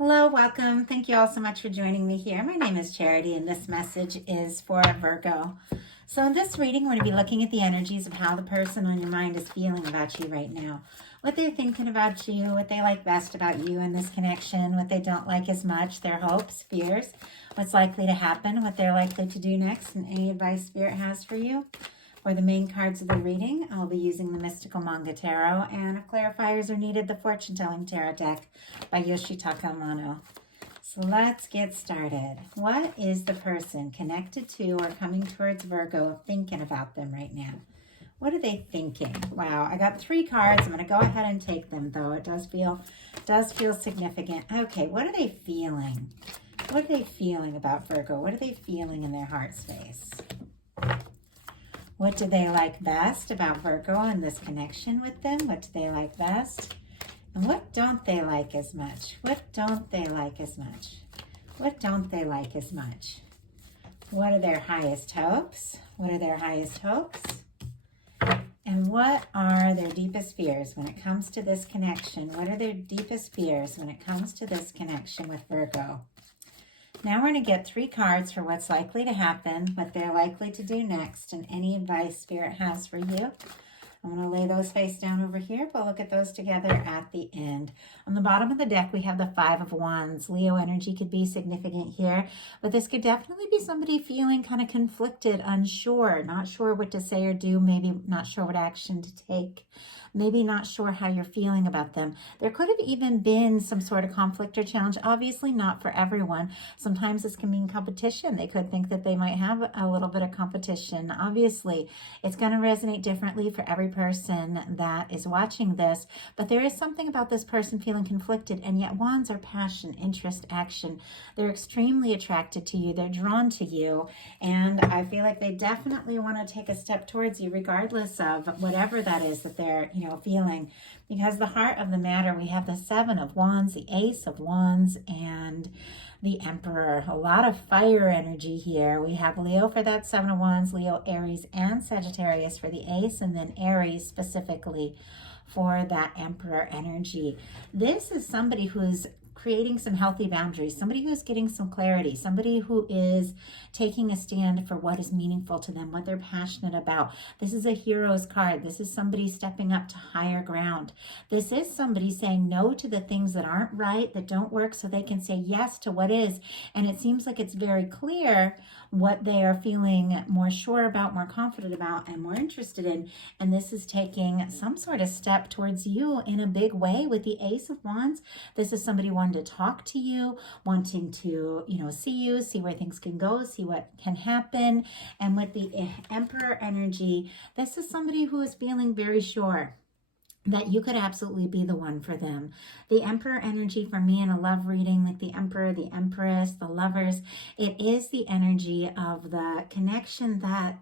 Hello, welcome. Thank you all so much for joining me here. My name is Charity, and this message is for Virgo. So in this reading, we're going to be looking at the energies of how the person on your mind is feeling about you right now. What they're thinking about you, what they like best about you in this connection, what they don't like as much, their hopes, fears, what's likely to happen, what they're likely to do next, and any advice Spirit has for you. For the main cards of the reading, I'll be using the Mystical Manga Tarot, and if clarifiers are needed, the Fortune Telling Tarot deck by Yoshitaka Amano. So let's get started. What is the person connected to or coming towards Virgo thinking about them right now? What are they thinking? Wow, I got 3 cards. I'm going to go ahead and take them, though. It does feel significant. Okay, what are they feeling? What are they feeling about Virgo? What are they feeling in their heart space? What do they like best about Virgo and this connection with them? What do they like best? And what don't they like as much? What don't they like as much? What don't they like as much? What are their highest hopes? What are their highest hopes? And what are their deepest fears when it comes to this connection? What are their deepest fears when it comes to this connection with Virgo? Now we're going to get 3 cards for what's likely to happen, what they're likely to do next, and any advice Spirit has for you. I'm going to lay those face down over here. We'll look at those together at the end. On the bottom of the deck, we have the 5 of Wands. Leo energy could be significant here, but this could definitely be somebody feeling kind of conflicted, unsure, not sure what to say or do, maybe not sure what action to take. Maybe not sure how you're feeling about them. There could have even been some sort of conflict or challenge. Obviously not for everyone. Sometimes this can mean competition. They could think that they might have a little bit of competition. Obviously, it's going to resonate differently for every person that is watching this. But there is something about this person feeling conflicted, and yet wands are passion, interest, action. They're extremely attracted to you. They're drawn to you. And I feel like they definitely want to take a step towards you regardless of whatever that is that they're feeling, because the heart of the matter, we have the 7 of Wands, the Ace of Wands, and the Emperor. A lot of fire energy here. We have Leo for that 7 of Wands, Leo, Aries, and Sagittarius for the Ace, and then Aries specifically for that Emperor energy. This is somebody who's creating some healthy boundaries, somebody who is getting some clarity, somebody who is taking a stand for what is meaningful to them, what they're passionate about. This is a hero's card. This is somebody stepping up to higher ground. This is somebody saying no to the things that aren't right, that don't work, so they can say yes to what is. And it seems like it's very clear what they are feeling more sure about, more confident about, and more interested in. And this is taking some sort of step towards you in a big way with the Ace of Wands. This is somebody wanting to talk to you, wanting to, see you, see where things can go, see what can happen. And with the Emperor energy, this is somebody who is feeling very sure that you could absolutely be the one for them. The Emperor energy for me in a love reading, like the Emperor, the Empress, the lovers, it is the energy of the connection that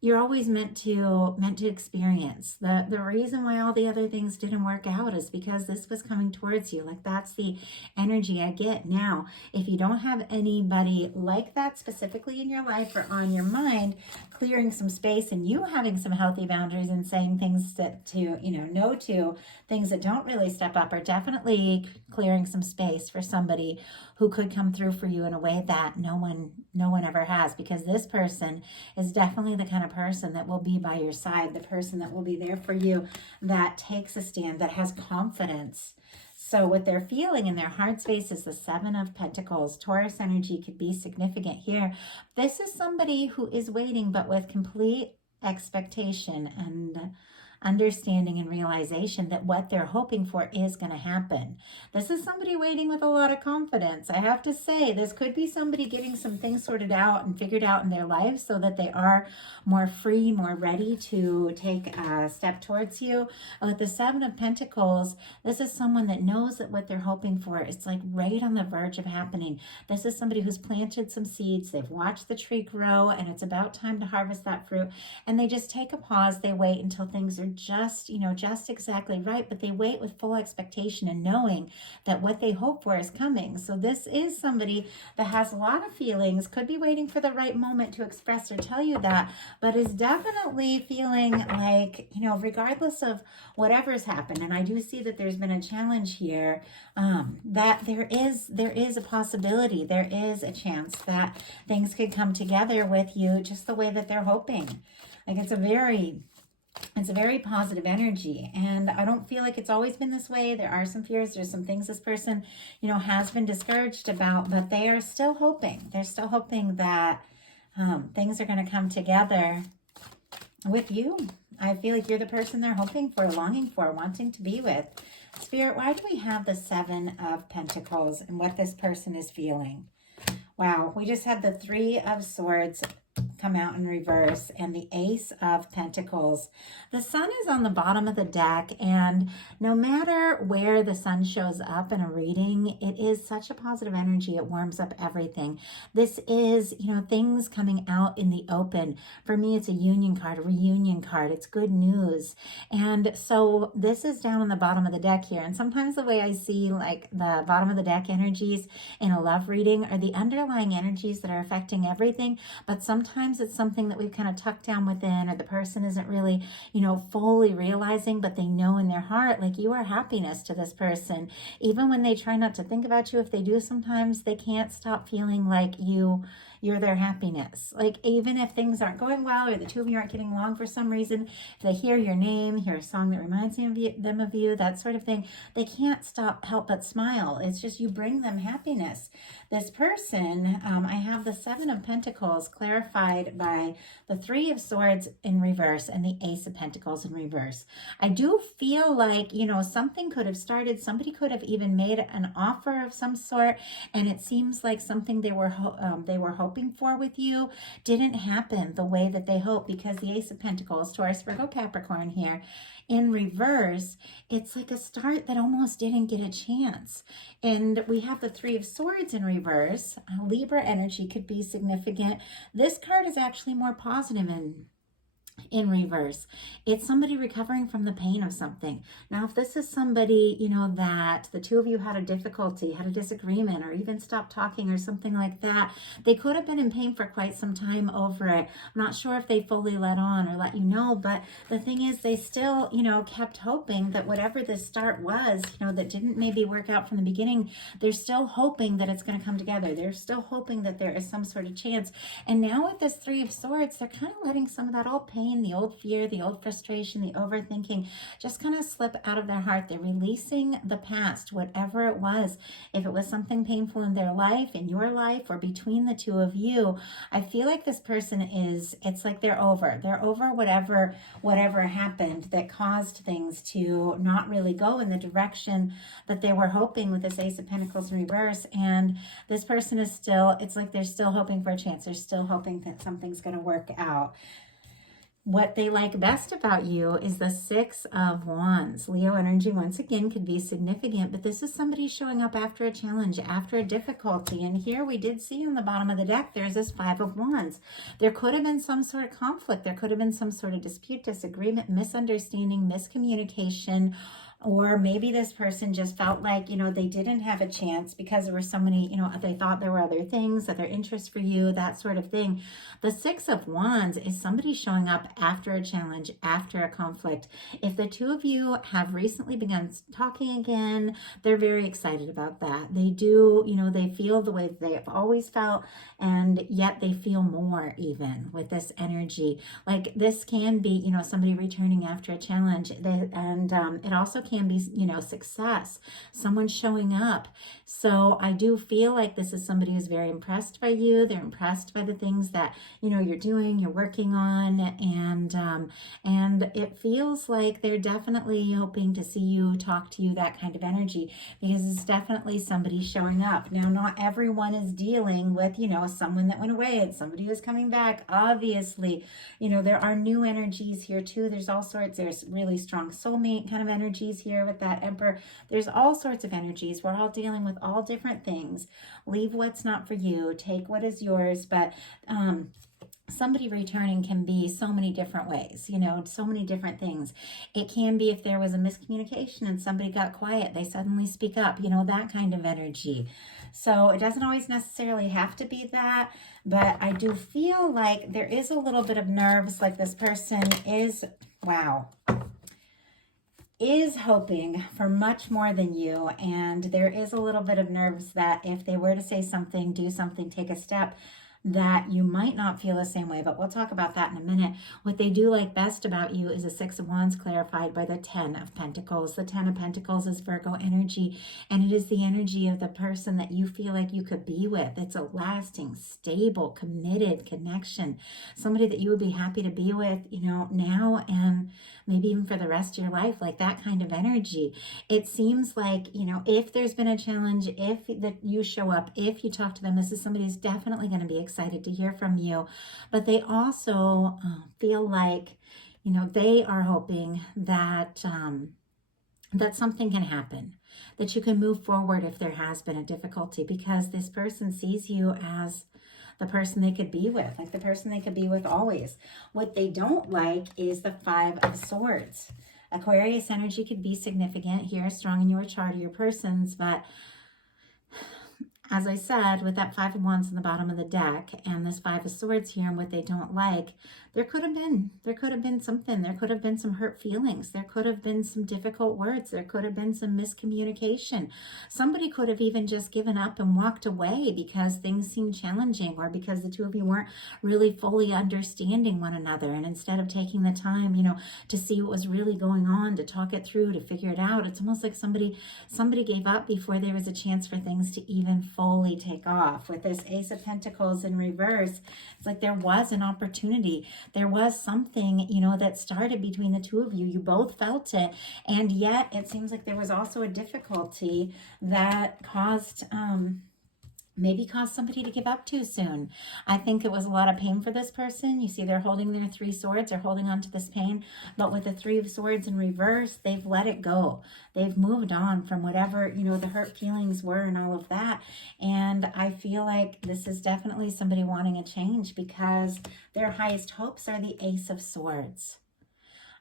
you're always meant to experience. The reason why all the other things didn't work out is because this was coming towards you. Like, that's the energy I get. Now, if you don't have anybody like that specifically in your life or on your mind, clearing some space and you having some healthy boundaries and saying things no to things that don't really step up, are definitely clearing some space for somebody who could come through for you in a way that no one ever has, because this person is definitely the kind of person that will be by your side, the person that will be there for you, that takes a stand, that has confidence. So what they're feeling in their heart space is the 7 of Pentacles. Taurus energy could be significant here. This is somebody who is waiting, but with complete expectation and understanding and realization that what they're hoping for is going to happen. This is somebody waiting with a lot of confidence. I have to say, this could be somebody getting some things sorted out and figured out in their lives so that they are more free, more ready to take a step towards you. With the 7 of Pentacles, this is someone that knows that what they're hoping for is like right on the verge of happening. This is somebody who's planted some seeds. They've watched the tree grow, and it's about time to harvest that fruit. And they just take a pause. They wait until things are just, just exactly right, but they wait with full expectation and knowing that what they hope for is coming. So this is somebody that has a lot of feelings, could be waiting for the right moment to express or tell you that, but is definitely feeling like, regardless of whatever's happened, and I do see that there's been a challenge here, that there is a possibility, there is a chance that things could come together with you just the way that they're hoping. Like it's a very positive energy, and I don't feel like it's always been this way. There are some fears, there's some things this person, has been discouraged about, but they are still hoping. They're still hoping that things are going to come together with you. I feel like you're the person they're hoping for, longing for, wanting to be with. Spirit, why do we have the Seven of Pentacles and what this person is feeling? Wow, we just had the Three of Swords come out in reverse and the Ace of Pentacles. The Sun is on the bottom of the deck, and no matter where the Sun shows up in a reading, it is such a positive energy. It warms up everything. This is, things coming out in the open. For me, it's a union card, a reunion card. It's good news. And so this is down on the bottom of the deck here. And sometimes the way I see like the bottom of the deck energies in a love reading are the underlying energies that are affecting everything, but sometimes it's something that we've kind of tucked down within, or the person isn't really, fully realizing, but they know in their heart, like you are happiness to this person. Even when they try not to think about you, if they do sometimes, they can't stop feeling like you're their happiness. Like even if things aren't going well, or the two of you aren't getting along for some reason, if they hear your name, hear a song that reminds them of you, that sort of thing, they can't help but smile. It's just you bring them happiness. This person, I have the Seven of Pentacles clarified by the Three of Swords in reverse and the Ace of Pentacles in reverse. I do feel like, something could have started, somebody could have even made an offer of some sort, and it seems like something they were hoping for with you didn't happen the way that they hoped, because the Ace of Pentacles, Taurus, Virgo, Capricorn here, in reverse, it's like a start that almost didn't get a chance. And we have the Three of Swords in reverse. Libra energy could be significant. This card is actually more positive in reverse. It's somebody recovering from the pain of something. Now, if this is somebody, that the two of you had a difficulty, had a disagreement, or even stopped talking or something like that, they could have been in pain for quite some time over it. I'm not sure if they fully let on or let you know, but the thing is they still, kept hoping that whatever this start was, that didn't maybe work out from the beginning, they're still hoping that it's going to come together. They're still hoping that there is some sort of chance. And now with this Three of Swords, they're kind of letting some of that old pain, the old fear, the old frustration, the overthinking just kind of slip out of their heart. They're releasing the past, whatever it was. If it was something painful in their life, in your life, or between the two of you, I feel like this person it's like they're over. They're over whatever happened that caused things to not really go in the direction that they were hoping with this Ace of Pentacles in reverse. And this person is still, it's like they're still hoping for a chance. They're still hoping that something's going to work out. What they like best about you is the Six of Wands. Leo energy, once again, could be significant, but this is somebody showing up after a challenge, after a difficulty. And here we did see on the bottom of the deck, there's this Five of Wands. There could have been some sort of conflict. There could have been some sort of dispute, disagreement, misunderstanding, miscommunication, or maybe this person just felt like, they didn't have a chance because there were so many, they thought there were other things, other interests for you, that sort of thing. The Six of Wands is somebody showing up after a challenge, after a conflict. If the two of you have recently begun talking again, they're very excited about that. They do, they feel the way that they have always felt, and yet they feel more even with this energy. Like this can be, somebody returning after a challenge, and it also can be, success, someone showing up. So I do feel like this is somebody who's very impressed by you. They're impressed by the things that, you're doing, you're working on, and it feels like they're definitely hoping to see you, talk to you, that kind of energy, because it's definitely somebody showing up. Now, not everyone is dealing with, someone that went away and somebody who's coming back. Obviously, there are new energies here too. There's all sorts, there's really strong soulmate kind of energies here with that Emperor. There's all sorts of energies. We're all dealing with all different things. Leave what's not for you, take what is yours. But somebody returning can be so many different ways, you know, so many different things. It can be if there was a miscommunication and somebody got quiet, they suddenly speak up, you know, that kind of energy. So it doesn't always necessarily have to be that, but I do feel like there is a little bit of nerves, like this person is, wow, is hoping for much more than you. And there is a little bit of nerves that if they were to say something, do something, take a step, that you might not feel the same way, but we'll talk about that in a minute. What they do like best about you is a Six of Wands clarified by the Ten of Pentacles. The Ten of Pentacles is Virgo energy, and it is the energy of the person that you feel like you could be with. It's a lasting, stable, committed connection. Somebody that you would be happy to be with, you know, now and maybe even for the rest of your life, like that kind of energy. It seems like, you know, if there's been a challenge, if that you show up, if you talk to them, this is somebody who's definitely going to be excited to hear from you. But they also feel like, you know, they are hoping that that something can happen, that you can move forward if there has been a difficulty, because this person sees you as the person they could be with, like the person they could be with always. What they don't like is the Five of Swords. Aquarius energy could be significant here, strong in your chart or your person's, but as I said, with that Five of Wands in the bottom of the deck and this Five of Swords here and what they don't like, there could have been something. There could have been some hurt feelings. There could have been some difficult words. There could have been some miscommunication. Somebody could have even just given up and walked away because things seemed challenging, or because the two of you weren't really fully understanding one another. And instead of taking the time, you know, to see what was really going on, to talk it through, to figure it out, it's almost like somebody gave up before there was a chance for things to even fully take off. With this Ace of Pentacles in reverse, it's like there was an opportunity. There was something, you know, that started between the two of you. You both felt it. And yet it seems like there was also a difficulty that caused, maybe caused somebody to give up too soon. I think it was a lot of pain for this person. You see they're holding their Three Swords. They're holding on to this pain. But with the Three of Swords in reverse, they've let it go. They've moved on from whatever, you know, the hurt feelings were and all of that. And I feel like this is definitely somebody wanting a change, because their highest hopes are the Ace of Swords.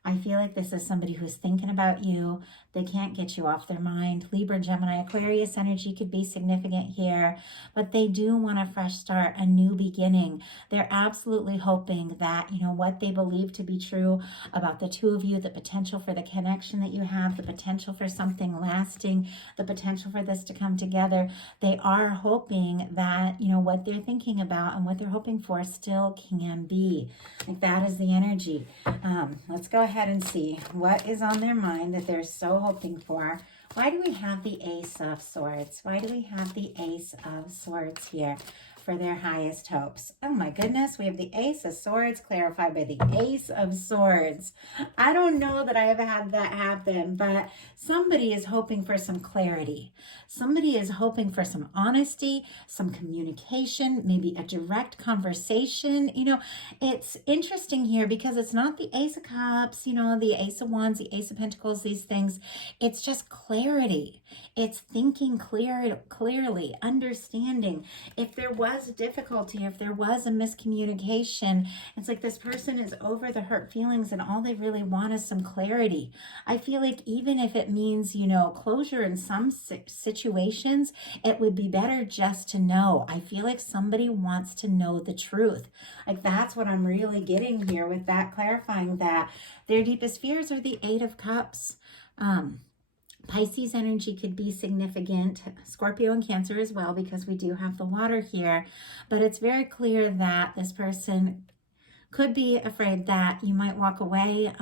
I feel like this is somebody who's thinking about you. They can't get you off their mind. Libra, Gemini, Aquarius energy could be significant here, but they do want a fresh start, a new beginning. They're absolutely hoping that, you know, what they believe to be true about the two of you, the potential for the connection that you have, the potential for something lasting, the potential for this to come together. They are hoping that, you know, what they're thinking about and what they're hoping for still can be. Like that is the energy. Let's go ahead and see what is on their mind that they're so hoping for. Why do we have the Ace of Swords? Why do we have the Ace of Swords here for their highest hopes? Oh my goodness, we have the Ace of Swords clarified by the Ace of Swords. I don't know that I have had that happen, but somebody is hoping for some clarity. Somebody is hoping for some honesty, some communication, maybe a direct conversation. You know, it's interesting here because it's not the Ace of Cups, you know, the Ace of Wands, the Ace of Pentacles, these things. It's just clarity. It's thinking clearly, understanding. If there was difficulty, if there was a miscommunication, it's like this person is over the hurt feelings and all they really want is some clarity. I feel like even if it means, you know, closure in some situations, it would be better just to know. I feel like somebody wants to know the truth. Like that's what I'm really getting here with that, clarifying that their deepest fears are the Eight of Cups. Pisces energy could be significant, Scorpio and Cancer as well, because we do have the water here. But it's very clear that this person could be afraid that you might walk away,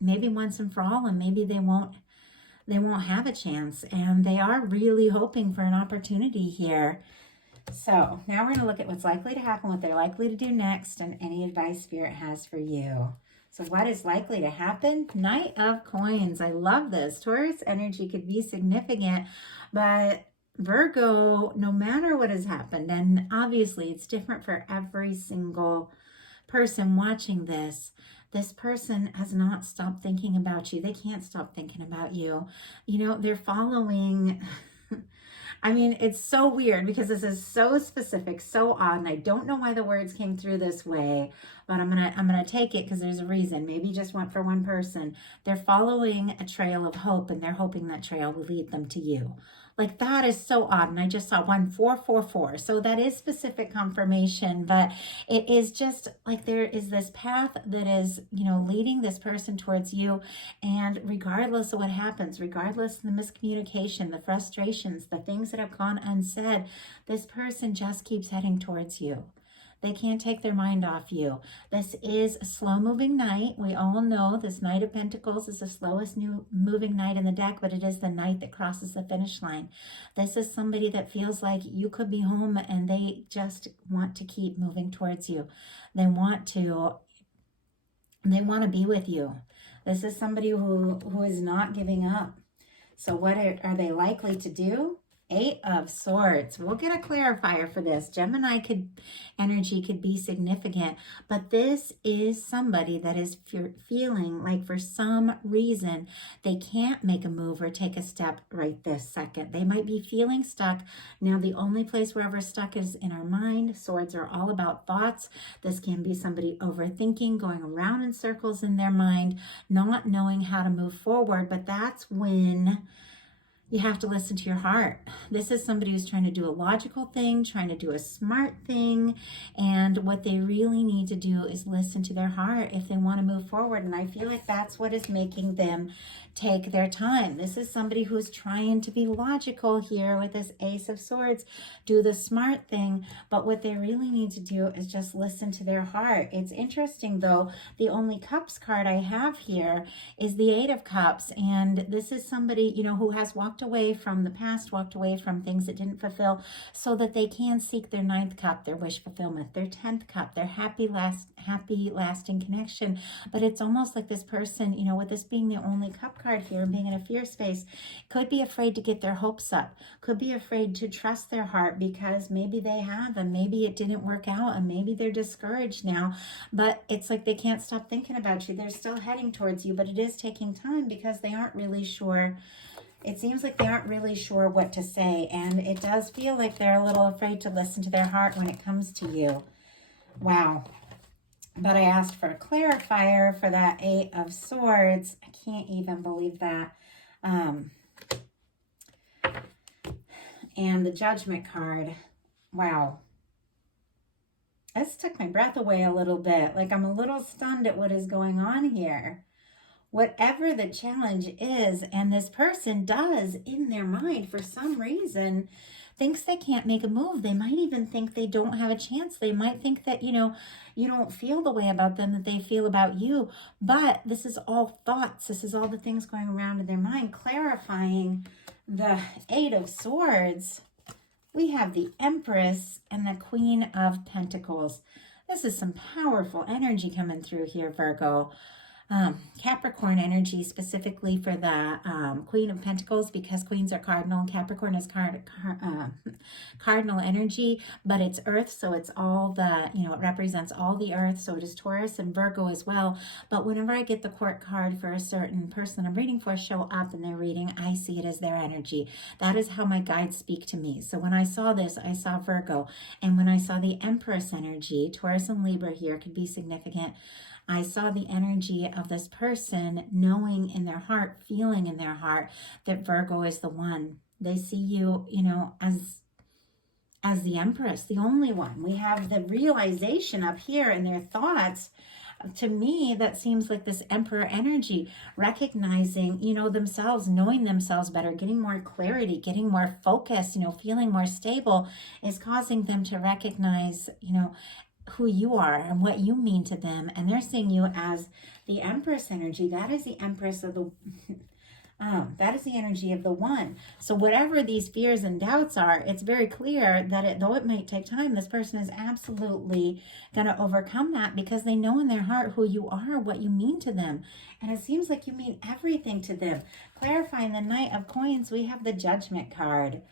maybe once and for all, and maybe they won't have a chance. And they are really hoping for an opportunity here. So now we're going to look at what's likely to happen, what they're likely to do next, and any advice Spirit has for you. So what is likely to happen? Knight of Coins. I love this. Taurus energy could be significant, but Virgo, no matter what has happened, and obviously it's different for every single person watching this, this person has not stopped thinking about you. They can't stop thinking about you. You know, they're following... I mean, it's so weird because this is so specific, so odd, and I don't know why the words came through this way, but I'm gonna take it because there's a reason. Maybe just went for one person. They're following a trail of hope, and they're hoping that trail will lead them to you. Like, that is so odd. And I just saw 1444. So that is specific confirmation, but it is just like there is this path that is, leading this person towards you. And regardless of what happens, regardless of the miscommunication, the frustrations, the things that have gone unsaid, this person just keeps heading towards you. They can't take their mind off you. This is a slow-moving knight. We all know this Knight of Pentacles is the slowest moving knight in the deck, but it is the knight that crosses the finish line. This is somebody that feels like you could be home and they just want to keep moving towards you. They want to be with you. This is somebody who is not giving up. So what are they likely to do? 8 of Swords. We'll get a clarifier for this. Gemini energy could be significant, but this is somebody that is feeling like for some reason they can't make a move or take a step right this second. They might be feeling stuck. Now, the only place we're ever stuck is in our mind. Swords are all about thoughts. This can be somebody overthinking, going around in circles in their mind, not knowing how to move forward, but that's when you have to listen to your heart. This is somebody who's trying to do a logical thing, trying to do a smart thing, and what they really need to do is listen to their heart if they want to move forward. And I feel like that's what is making them take their time. This is somebody who's trying to be logical here with this Ace of Swords, do the smart thing, but what they really need to do is just listen to their heart. It's interesting though, the only Cups card I have here is the 8 of Cups, and this is somebody, who has walked away from the past, walked away from things that didn't fulfill, so that they can seek their 9th cup, their wish fulfillment, their 10th cup, their happy lasting connection. But it's almost like this person, with this being the only cup card here, being in a fear space, could be afraid to get their hopes up, could be afraid to trust their heart because maybe they have, and maybe it didn't work out, and maybe they're discouraged now. But it's like they can't stop thinking about you. They're still heading towards you, but it is taking time because they aren't really sure. It seems like they aren't really sure what to say, and it does feel like they're a little afraid to listen to their heart when it comes to you. Wow. But I asked for a clarifier for that 8 of Swords. I can't even believe that. And the Judgment card. Wow. This took my breath away a little bit. Like, I'm a little stunned at what is going on here. Whatever the challenge is, and this person does in their mind for some reason thinks they can't make a move. They might even think they don't have a chance. They might think that, you don't feel the way about them that they feel about you. But this is all thoughts. This is all the things going around in their mind. Clarifying the 8 of Swords, we have the Empress and the Queen of Pentacles. This is some powerful energy coming through here, Virgo. Capricorn energy specifically for the Queen of Pentacles, because queens are cardinal and Capricorn is cardinal energy, but it's earth, so it's all the, it represents all the earth, so it is Taurus and Virgo as well. But whenever I get the court card for a certain person I'm reading for show up in their reading, I see it as their energy. That is how my guides speak to me. So when I saw this, I saw Virgo, and when I saw the Empress energy, Taurus and Libra here could be significant. I saw the energy of this person knowing in their heart, feeling in their heart that Virgo is the one. They see you, as the Empress, the only one. We have the realization up here in their thoughts. To me, that seems like this Emperor energy, recognizing, themselves, knowing themselves better, getting more clarity, getting more focus, feeling more stable, is causing them to recognize, who you are and what you mean to them, and they're seeing you as the Empress energy. That is the Empress of the that is the energy of the one. So whatever these fears and doubts are, it's very clear that though it might take time, this person is absolutely going to overcome that because they know in their heart who you are, what you mean to them, and it seems like you mean everything to them. Clarifying the Knight of Coins, we have the Judgment card.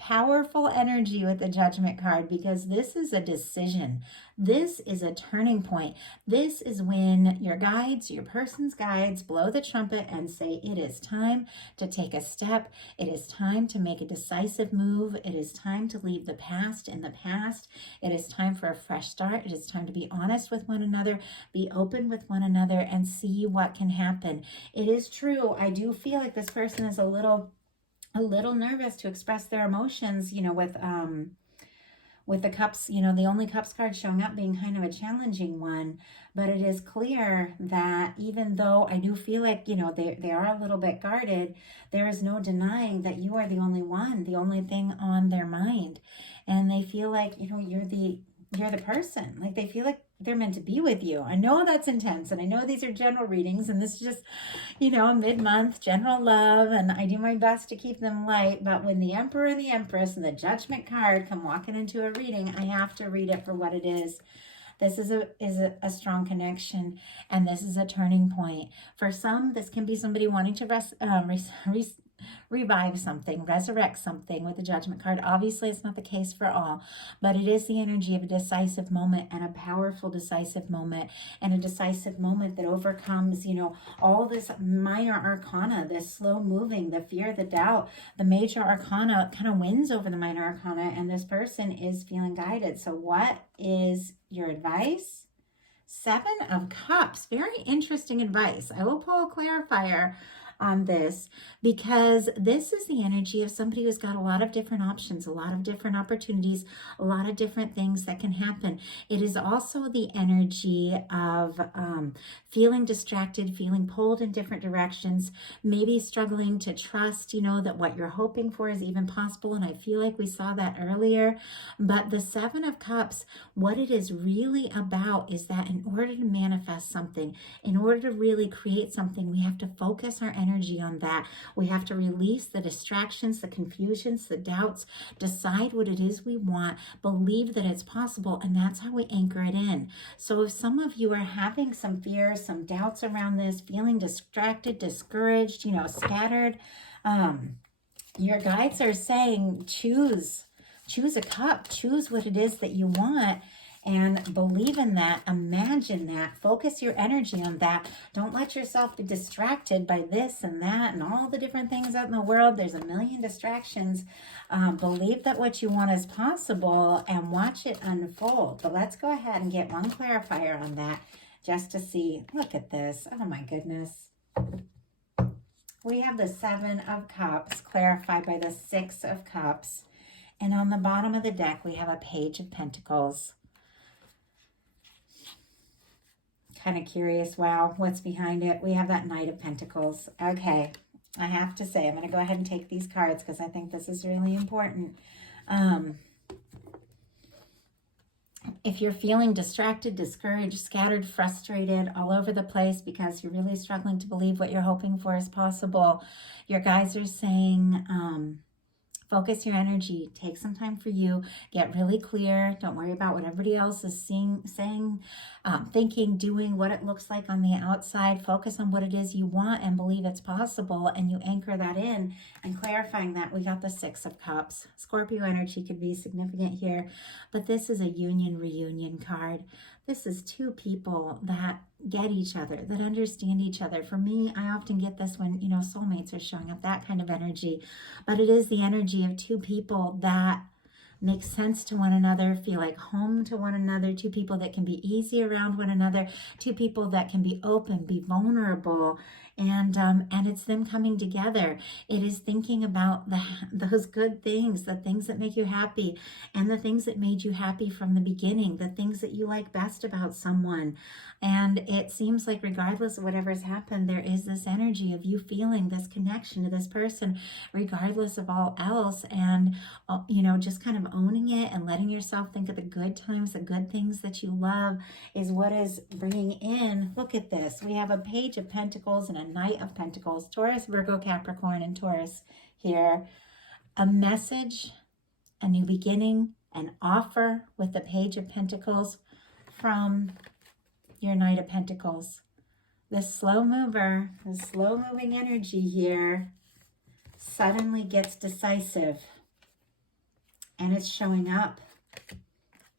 powerful energy with the Judgment card, because this is a decision. This is a turning point. This is when your guides, your person's guides, blow the trumpet and say, it is time to take a step. It is time to make a decisive move. It is time to leave the past in the past. It is time for a fresh start. It is time to be honest with one another, be open with one another, and see what can happen. It is true. I do feel like this person is a little nervous to express their emotions, you know, with the cups, you know, the only cups card showing up being kind of a challenging one. But it is clear that even though I do feel like, you know, they are a little bit guarded, there is no denying that you are the only one, the only thing on their mind. And they feel like, you know, you're the person. Like, they feel like they're meant to be with you. I know that's intense, and I know these are general readings, and this is just, you know, mid-month general love, and I do my best to keep them light. But when the Emperor and the Empress and the Judgment card come walking into a reading, I have to read it for what it is. This is a strong connection, and this is a turning point. For some, this can be somebody wanting to revive something, resurrect something with the Judgment card. Obviously, it's not the case for all, but it is the energy of a decisive moment, and a powerful decisive moment, and a decisive moment that overcomes, you know, all this minor arcana, this slow moving, the fear, the doubt. The major arcana kind of wins over the minor arcana, and this person is feeling guided. So what is your advice? 7 of Cups. Very interesting advice. I will pull a clarifier on this, because this is the energy of somebody who's got a lot of different options, a lot of different opportunities, a lot of different things that can happen. It is also the energy of feeling distracted, feeling pulled in different directions, maybe struggling to trust, you know, that what you're hoping for is even possible. And I feel like we saw that earlier. But the 7 of Cups, what it is really about is that in order to manifest something, in order to really create something, we have to focus our energy on that. We have to release the distractions, the confusions, the doubts, decide what it is we want, believe that it's possible, and that's how we anchor it in. So if some of you are having some fears, some doubts around this, feeling distracted, discouraged, you know, scattered, your guides are saying choose a cup, choose what it is that you want, and believe in that, imagine that, focus your energy on that. Don't let yourself be distracted by this and that and all the different things out in the world. There's a million distractions. Believe that what you want is possible and watch it unfold. But let's go ahead and get one clarifier on that just to see. Look at this. Oh my goodness. We have the 7 of Cups clarified by the 6 of Cups. And on the bottom of the deck, we have a Page of Pentacles. Kind of curious. Wow, what's behind it? We have that Knight of Pentacles. Okay, I have to say, I'm going to go ahead and take these cards because I think this is really important. If you're feeling distracted, discouraged, scattered, frustrated, all over the place because you're really struggling to believe what you're hoping for is possible, your guides are saying, focus your energy, take some time for you, get really clear. Don't worry about what everybody else is saying, thinking, doing, what it looks like on the outside. Focus on what it is you want and believe it's possible, and you anchor that in. And clarifying that, we got the 6 of Cups. Scorpio energy could be significant here, but this is a union reunion card. This is 2 people that get each other, that understand each other. For me, I often get this when, you know, soulmates are showing up, that kind of energy. But it is the energy of 2 people that make sense to one another, feel like home to one another, 2 people that can be easy around one another, 2 people that can be open, be vulnerable, and it's them coming together. It is thinking about those good things, the things that make you happy, and the things that made you happy from the beginning, the things that you like best about someone. And it seems like regardless of whatever's happened, there is this energy of you feeling this connection to this person, regardless of all else. And, you know, just kind of owning it and letting yourself think of the good times, the good things that you love is what is bringing in. Look at this. We have a Page of Pentacles and a Knight of Pentacles. Taurus, Virgo, Capricorn, and Taurus here. A message, a new beginning, an offer with the Page of Pentacles from your Knight of Pentacles. The slow mover, the slow moving energy here suddenly gets decisive. And it's showing up.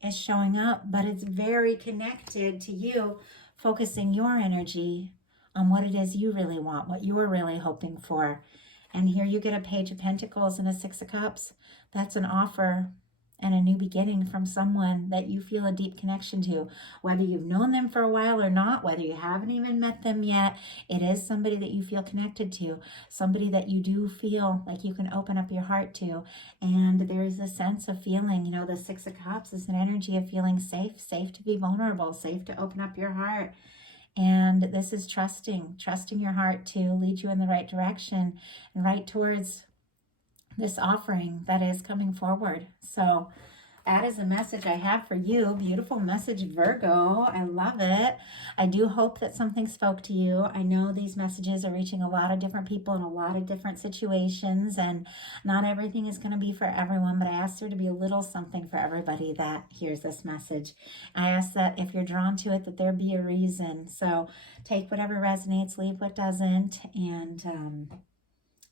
It's showing up, but it's very connected to you focusing your energy on what it is you really want, what you're really hoping for. And here you get a Page of Pentacles and a Six of Cups. That's an offer and a new beginning from someone that you feel a deep connection to. Whether you've known them for a while or not, whether you haven't even met them yet, it is somebody that you feel connected to, somebody that you do feel like you can open up your heart to. And there's a sense of feeling, you know, the Six of Cups is an energy of feeling safe, safe to be vulnerable, safe to open up your heart. And this is trusting your heart to lead you in the right direction and right towards this offering that is coming forward. So that is a message I have for you. Beautiful message, Virgo. I love it. I do hope that something spoke to you. I know these messages are reaching a lot of different people in a lot of different situations, and not everything is going to be for everyone, but I asked there to be a little something for everybody that hears this message. I ask that if you're drawn to it, that there be a reason. So take whatever resonates, leave what doesn't, and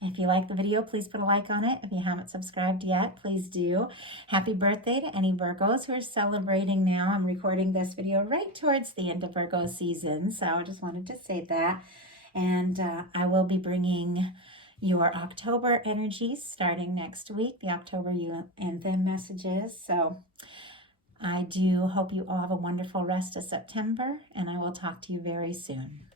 if you like the video, please put a like on it. If you haven't subscribed yet, please do. Happy birthday to any Virgos who are celebrating now. I'm recording this video right towards the end of Virgo season, so I just wanted to say that. And I will be bringing your October energies starting next week, the October you and them messages. So I do hope you all have a wonderful rest of September, and I will talk to you very soon.